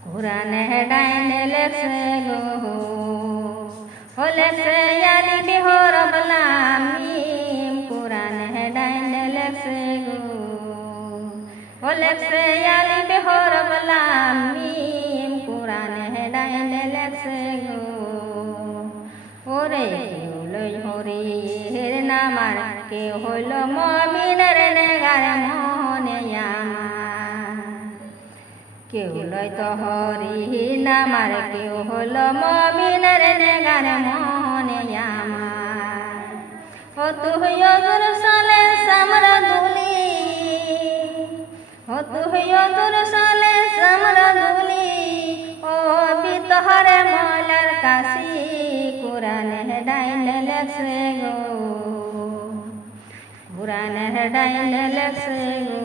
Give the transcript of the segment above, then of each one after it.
কুরানে ডাইনে লেখছে গো ও লেখছে আলি বিহর বলামিম কুরানে ডাইনে লেখছে গো ও লেখছে আলি বিহর বলামিম কুরানে ডাইনে লেখছে গো ওরে কেউ লই হরির নামার কেউ হইল মমিনের নেগার মনে আমার কেউ লই তো হরি নামার কেউ হইল মমিনের নেগার মনে আমার ও তুই অজুর সালে সামরা দুলি ও তুই অজুর সালে সামরা দুলি ও বিতহরে মলার কাশি কুরানে ডাইনে লেখছে গো কুরানে ডাইনে লেখছে গো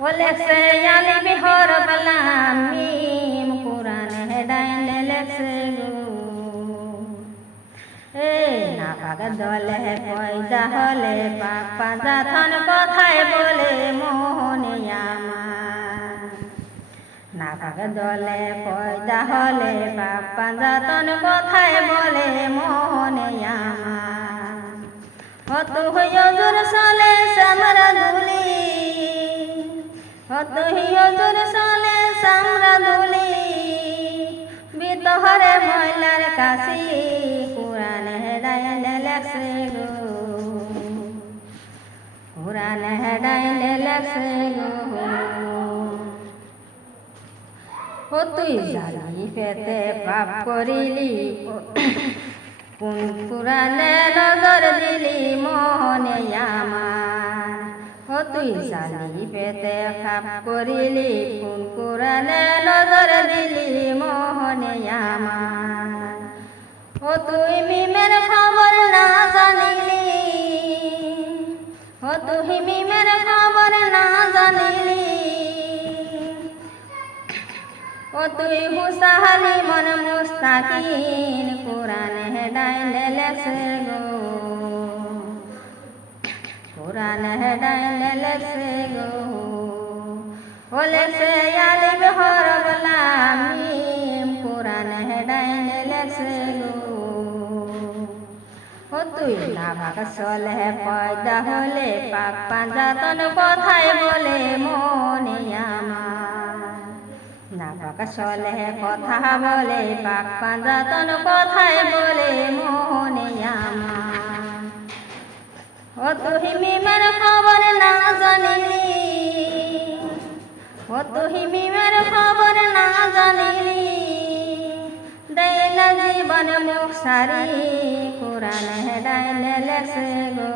ও লেখছে আলি বিহর বলামিম কুরানে ডাইনে লেখছে গো এ না পাগ দলে পয়দা হলে পাক পাজা থন কথায় বলে মোহনে আমার না পাগ দলে পয়দা হলে পাক পাজা থন কথায় বলে মোহনে আমার ও তুই অজুর সালে সামরা দুলি ও তুই অজুর সালে সামরা দুলি বিতহরে ময়লার কাশি কুরানে ডাইনে লেখছে গো কুরানে ডাইনে লেখছে গো ও তুই জালি পেতে পাপ করিলি কোন কুরানে নজর দিলি মোহনে আমার ও তুই জালি পেতে পাপ করিলি কোন কুরানে নজর দিলি মোহনে আমার ও তুই মিমের খবর না জানিলি ও তুই মিমের খবর না জানিলি ও তুই হুসাহালি মন মুস্তাকিন কুরানে ডাইনে লেখছে গো কুরানে ডাইনে লেখছে গো ও লেখছে আলি বিহর বলামিম কুরানে ডাইনে লেখছে গো ও তুই না ভাগ চলে পয়দা হলে পাক পাঞ্জাতন কথায় বলে মনে আমার না পাক চলে কথা বলে পাক পাঞ্জাতন কথায় বলে মনে আমার ও তুই মিমের খবর না জানিলি ও তুই মিমের খবর না জানিলি দেনা জীবন মুখ সারি কুরানে ডাইনে লেখছে গো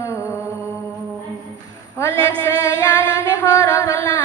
ও লেখছে আলি বিহর বলা